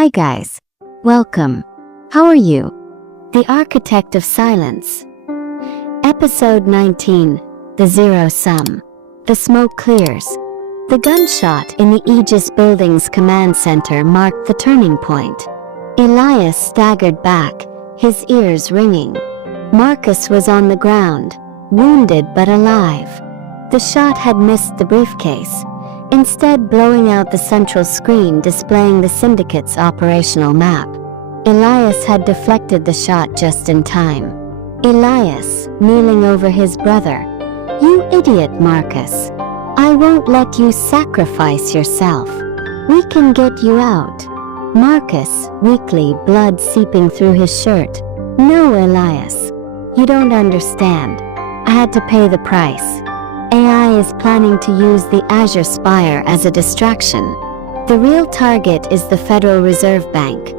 Hi guys. Welcome. How are you? The Architect of Silence. Episode 19. The Zero Sum. The smoke clears. The gunshot in the Aegis Building's command center marked the turning point. Elias staggered back, his ears ringing. Marcus was on the ground, wounded but alive. The shot had missed the briefcase, instead blowing out the central screen displaying the Syndicate's operational map. Elias had deflected the shot just in time. Elias, kneeling over his brother. "You idiot, Marcus. I won't let you sacrifice yourself. We can get you out." Marcus, weakly, blood seeping through his shirt. "No, Elias. You don't understand. I had to pay the price. AI is planning to use the Azure Spire as a distraction. The real target is the Federal Reserve Bank,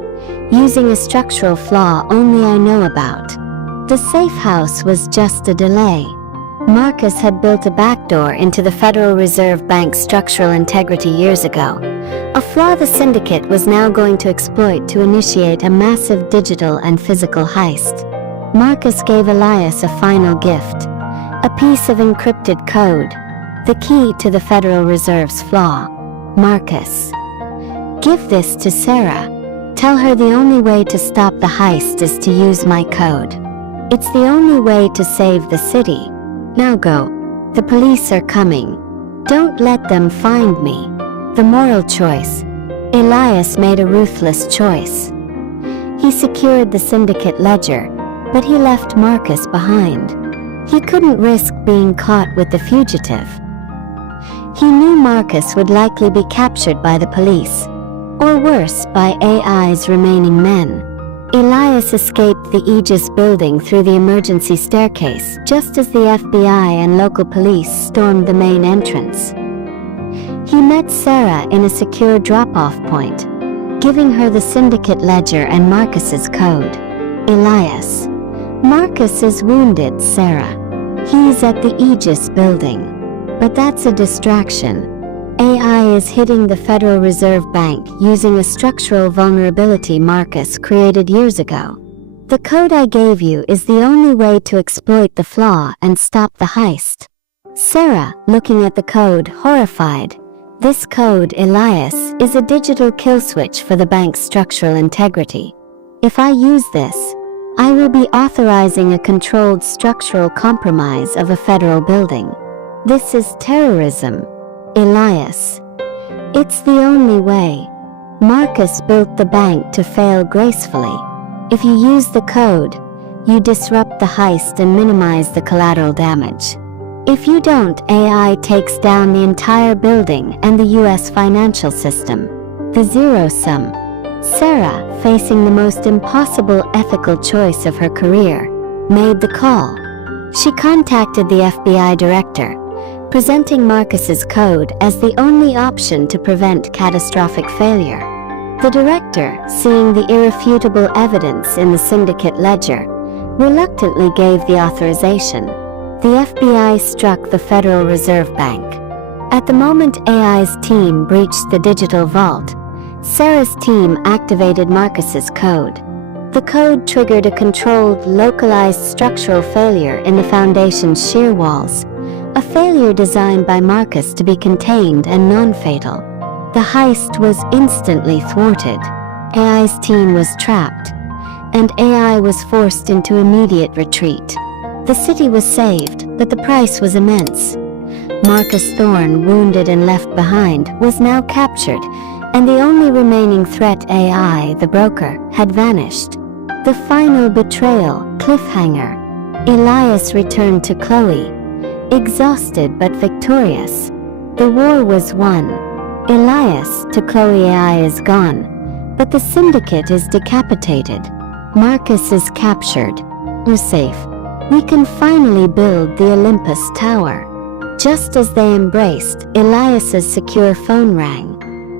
using a structural flaw only I know about. The safe house was just a delay. Marcus had built a backdoor into the Federal Reserve Bank's structural integrity years ago, a flaw the Syndicate was now going to exploit to initiate a massive digital and physical heist. Marcus gave Elias a final gift. A piece of encrypted code, the key to the Federal Reserve's flaw. "Marcus, give this to Sarah. Tell her the only way to stop the heist is to use my code. It's the only way to save the city. Now go. The police are coming. Don't let them find me." The moral choice. Elias made a ruthless choice. He secured the Syndicate ledger, but he left Marcus behind. He couldn't risk being caught with the fugitive. He knew Marcus would likely be captured by the police, or worse, by AI's remaining men. Elias escaped the Aegis building through the emergency staircase just as the FBI and local police stormed the main entrance. He met Sarah in a secure drop-off point, giving her the Syndicate ledger and Marcus's code. "Elias, Marcus is wounded, Sarah. He's at the Aegis building. But that's a distraction. AI is hitting the Federal Reserve Bank using a structural vulnerability Marcus created years ago. The code I gave you is the only way to exploit the flaw and stop the heist." Sarah, looking at the code, horrified. "This code, Elias, is a digital kill switch for the bank's structural integrity. If I use this, I will be authorizing a controlled structural compromise of a federal building. This is terrorism, Elias. It's the only way. Marcus built the bank to fail gracefully. If you use the code, you disrupt the heist and minimize the collateral damage. If you don't, AI takes down the entire building and the US financial system. The zero sum." Sarah, facing the most impossible ethical choice of her career, made the call. She contacted the FBI director, presenting Marcus's code as the only option to prevent catastrophic failure. The director, seeing the irrefutable evidence in the Syndicate ledger, reluctantly gave the authorization. The FBI struck the Federal Reserve Bank. At the moment AI's team breached the digital vault, Sarah's team activated Marcus's code. The code triggered a controlled, localized structural failure in the Foundation's shear walls, a failure designed by Marcus to be contained and non-fatal. The heist was instantly thwarted. AI's team was trapped, and AI was forced into immediate retreat. The city was saved, but the price was immense. Marcus Thorne, wounded and left behind, was now captured, and the only remaining threat, AI, the broker, had vanished. The final betrayal, cliffhanger. Elias returned to Chloe, exhausted but victorious. The war was won. Elias, to Chloe, AI is gone, but the Syndicate is decapitated. Marcus is captured. We're safe. We can finally build the Olympus Tower. Just as they embraced, Elias's secure phone rang.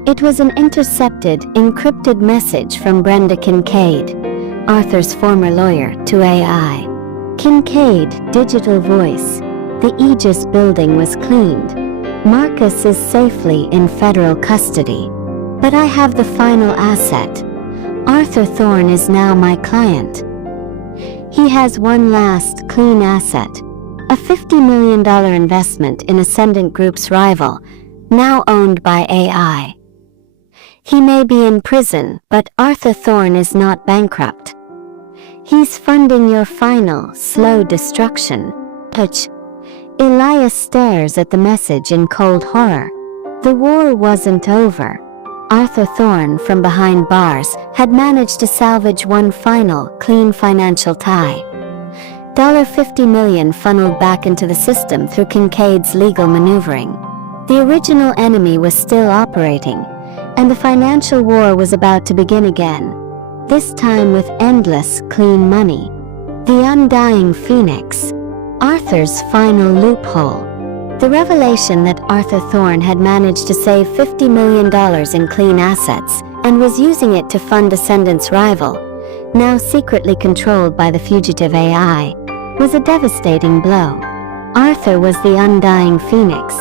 It was an intercepted, encrypted message from Brenda Kincaid, Arthur's former lawyer, to AI. Kincaid, digital voice. The Aegis building was cleaned. Marcus is safely in federal custody. But I have the final asset, Arthur Thorne is now my client. He has one last clean asset, a $50 million investment in Ascendant Group's rival, now owned by AI. He may be in prison, but Arthur Thorne is not bankrupt. He's funding your final, slow destruction. Elias stares at the message in cold horror. The war wasn't over. Arthur Thorne, from behind bars, had managed to salvage one final, clean financial tie. $50 million funneled back into the system through Kincaid's legal maneuvering. The original enemy was still operating, and the financial war was about to begin again, this time with endless, clean money. The undying Phoenix. Arthur's final loophole. The revelation that Arthur Thorne had managed to save $50 million in clean assets and was using it to fund Ascendant's rival, now secretly controlled by the fugitive AI, was a devastating blow. Arthur was the undying Phoenix.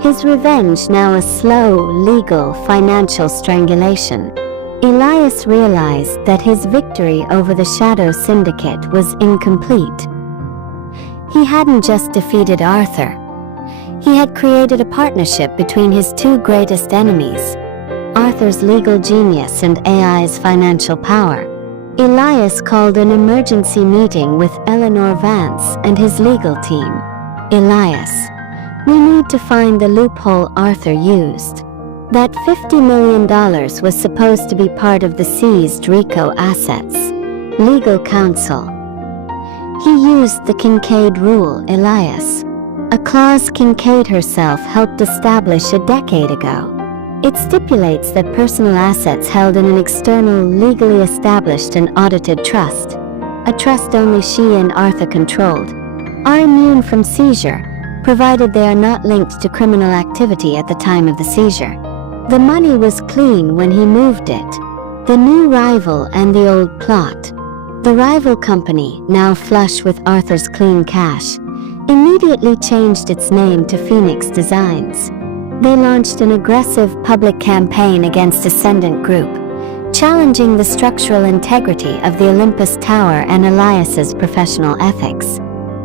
His revenge now a slow, legal, financial strangulation. Elias realized that his victory over the Shadow Syndicate was incomplete. He hadn't just defeated Arthur. He had created a partnership between his two greatest enemies, Arthur's legal genius and AI's financial power. Elias called an emergency meeting with Eleanor Vance and his legal team. Elias, we need to find the loophole Arthur used. That $50 million was supposed to be part of the seized RICO assets. Legal counsel. He used the Kincaid rule, Elias. A clause Kincaid herself helped establish a decade ago. It stipulates that personal assets held in an external, legally established and audited trust, a trust only she and Arthur controlled, are immune from seizure, provided they are not linked to criminal activity at the time of the seizure. The money was clean when he moved it. The new rival and the old plot. The rival company, now flush with Arthur's clean cash, immediately changed its name to Phoenix Designs. They launched an aggressive public campaign against Ascendant Group, challenging the structural integrity of the Olympus Tower and Elias's professional ethics.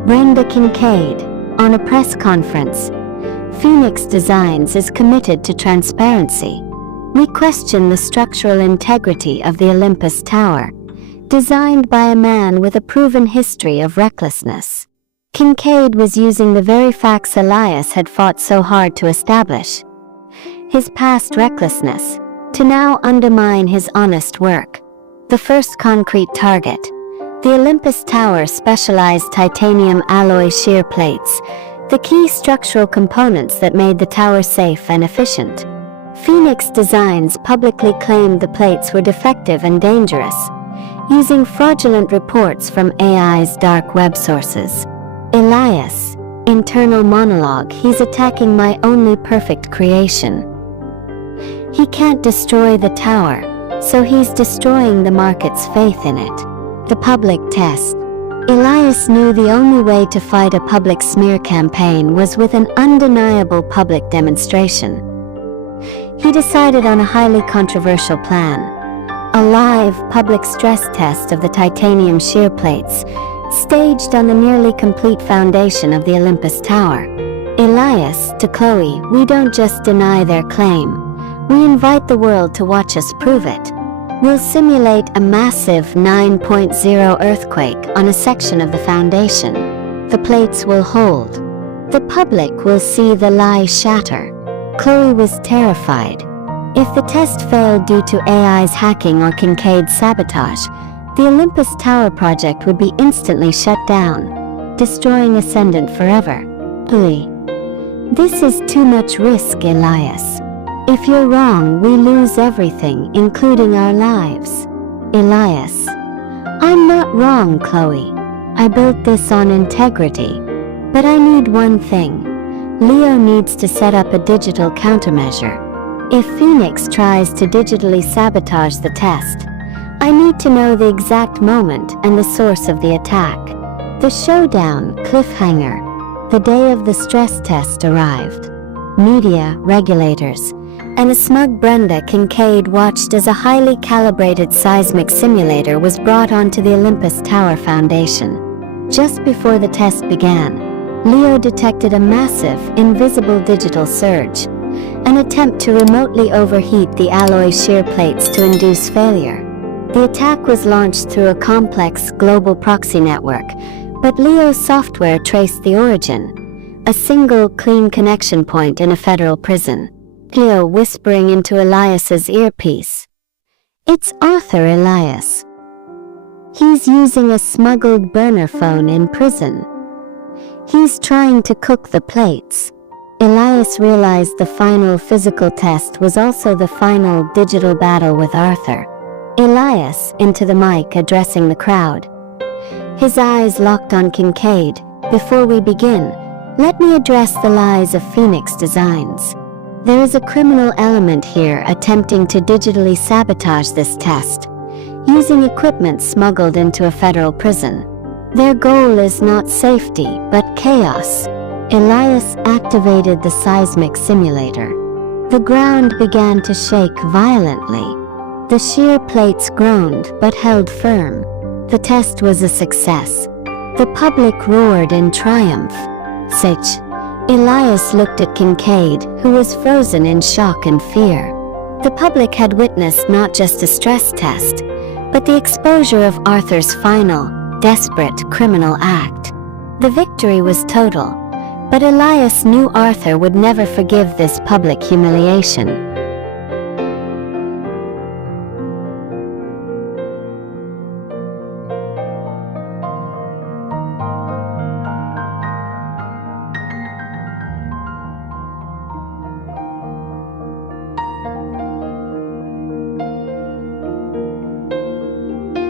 Brenda Kincaid, on a press conference, Phoenix Designs is committed to transparency. We question the structural integrity of the Olympus Tower, designed by a man with a proven history of recklessness. Kincaid was using the very facts Elias had fought so hard to establish, his past recklessness, to now undermine his honest work. The first concrete target, the Olympus Tower specialized titanium alloy shear plates, the key structural components that made the tower safe and efficient. Phoenix Designs publicly claimed the plates were defective and dangerous, using fraudulent reports from AI's dark web sources. Elias, internal monologue, he's attacking my only perfect creation. He can't destroy the tower, so he's destroying the market's faith in it. The public test. Elias knew the only way to fight a public smear campaign was with an undeniable public demonstration. He decided on a highly controversial plan. A live public stress test of the titanium shear plates, staged on the nearly complete foundation of the Olympus Tower. Elias, to Chloe, we don't just deny their claim. We invite the world to watch us prove it. We'll simulate a massive 9.0 earthquake on a section of the foundation. The plates will hold. The public will see the lie shatter. Chloe was terrified. If the test failed due to AI's hacking or Kincaid's sabotage, the Olympus Tower project would be instantly shut down, destroying Ascendant forever. This is too much risk, Elias. If you're wrong, we lose everything, including our lives. Elias. I'm not wrong, Chloe. I built this on integrity. But I need one thing. Leo needs to set up a digital countermeasure. If Phoenix tries to digitally sabotage the test, I need to know the exact moment and the source of the attack. The showdown, cliffhanger. The day of the stress test arrived. Media, regulators, and a smug Brenda Kincaid watched as a highly calibrated seismic simulator was brought onto the Olympus Tower foundation. Just before the test began, Leo detected a massive, invisible digital surge, an attempt to remotely overheat the alloy shear plates to induce failure. The attack was launched through a complex global proxy network, but Leo's software traced the origin, a single clean connection point in a federal prison. Leo whispering into Elias's earpiece. "It's Arthur, Elias. He's using a smuggled burner phone in prison. He's trying to cook the plates." Elias realized the final physical test was also the final digital battle with Arthur. Elias, into the mic addressing the crowd. His eyes locked on Kincaid. "Before we begin, let me address the lies of Phoenix Designs. There is a criminal element here attempting to digitally sabotage this test, using equipment smuggled into a federal prison. Their goal is not safety, but chaos." Elias activated the seismic simulator. The ground began to shake violently. The shear plates groaned but held firm. The test was a success. The public roared in triumph. "Sitch." Elias looked at Kincaid, who was frozen in shock and fear. The public had witnessed not just a stress test, but the exposure of Arthur's final, desperate criminal act. The victory was total, but Elias knew Arthur would never forgive this public humiliation.